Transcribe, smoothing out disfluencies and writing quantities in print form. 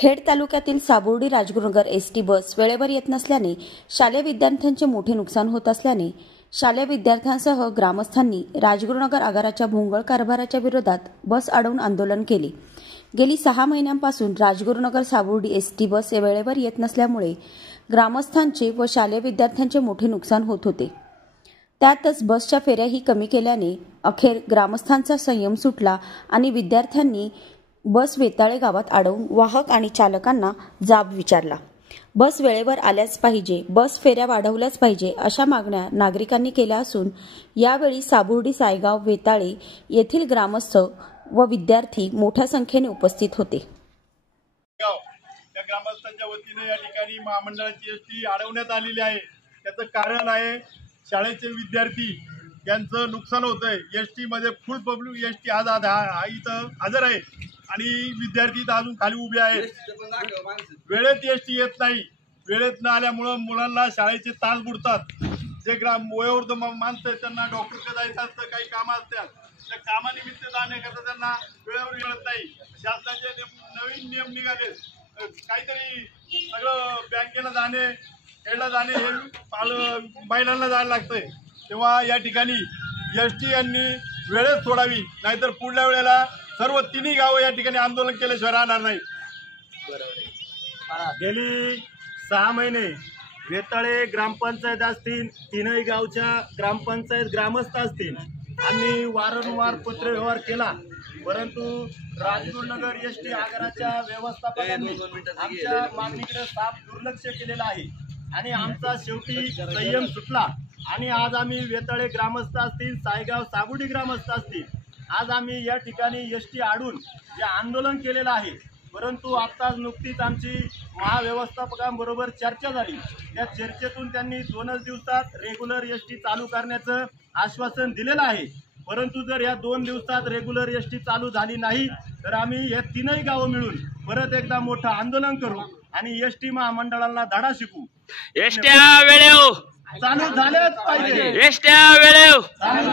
खेड तालुक्यातील साबुर्डी Rajgurunagar ST bus वेळेवर येत नसल्याने शालेय विद्यार्थ्यांचे मोठे नुकसान होत असल्याने शालेय विद्यार्थ्यांसह ग्रामस्थांनी राजगुरुनगर आगाराच्या भोंगळ कारभाराच्या विरोधात बस अडवून आंदोलन केले। गेली 6 महिन्यांपासून राजगुरुनगर साबुर्डी एसटी बस वेळेवर येत नसल्यामुळे ग्रामस्थांचे व शालेय विद्यार्थ्यांचे मोठे नुकसान होत होते। त्यातच बसच्या फेऱ्याही कमी केल्याने अखेर ग्रामस्थांचा संयम सुटला आणि विद्यार्थ्यांनी बस वेताळे गावात अडवून वाहक आणि चालकांना जाब विचारला। बस वेळेवर आल्याच पाहिजे, बस फेऱ्या वाढवल्याच पाहिजे अशा मागण्या नागरिकांनी केल्या असून यावेळी साबुर्डी, सायगाव, वेताळे येथील ग्रामस्थ व विद्यार्थी मोठ्या संख्येने उपस्थित होते। त्या ग्रामस्थांच्या वतीने या ठिकाणी महामंडळाची एसटी अडवण्यात आलेली आहे। त्याचं कारण आहे शाळेचे विद्यार्थी यांचं नुकसान होतंय। एसटी मध्ये फुल पब्लिक एसटी आज इथं हजर आहे आणि विद्यार्थी तर अजून खाली उभे आहेत। वेळेत एसटी येत नाही। वेळेत न आल्यामुळे मुलांना शाळेचे तास बुडतात। जे वयोवृद्ध माणसं आहेत त्यांना डॉक्टरकडे जायचं असतं, काही कामं असतात, त्या कामानिमित्त जाण्याकरता त्यांना वेळेवर मिळत नाही। शासनाचे नवीन नियम निघाले, काहीतरी सगळं बँकेला जाणे, खेळला जाणे हे महिलांना जायला लागतंय। तेव्हा या ठिकाणी एसटी यांनी वेळेत सोडावी, नाहीतर पुढल्या वेळेला सर्व तिन्ही गावं या ठिकाणी आंदोलन केल्याशिवाय राहणार नाही। गेली 6 महिने वेताळे ग्रामपंचायत असतील, तीनही गावच्या ग्रामपंचायत ग्रामस्थ असतील, आम्ही वारंवार पत्रव्यवहार केला, परंतु राजगुरुनगर एसटी आगाराच्या व्यवस्थापकांनी आमच्या मागणीकडे साफ दुर्लक्ष केलेलं आहे आणि आमचा शेवटी संयम सुटला आणि आज आम्ही वेताळे ग्रामस्थ असतील, सायगाव, साबुर्डी ग्रामस्थ असतील, आज आम्ही या ठिकाणी एसटी अडवून जे आंदोलन केलेलं आहे। परंतु आत्ताच नुकतीच आमची महाव्यवस्थापकांबरोबर चर्चा झाली। त्या चर्चेतून त्यांनी 2च दिवसात रेग्युलर एसटी चालू करण्याचं आश्वासन दिलेलं आहे। परंतु जर या 2 दिवसात रेग्युलर एसटी चालू झाली नाही तर आम्ही या तीनही गावं मिळून परत एकदा मोठं आंदोलन करू आणि एसटी महामंडळाला धडा शिकू। एसट्या वेळेवर चालू झाल्याच पाहिजे, एसट्या वेळेवर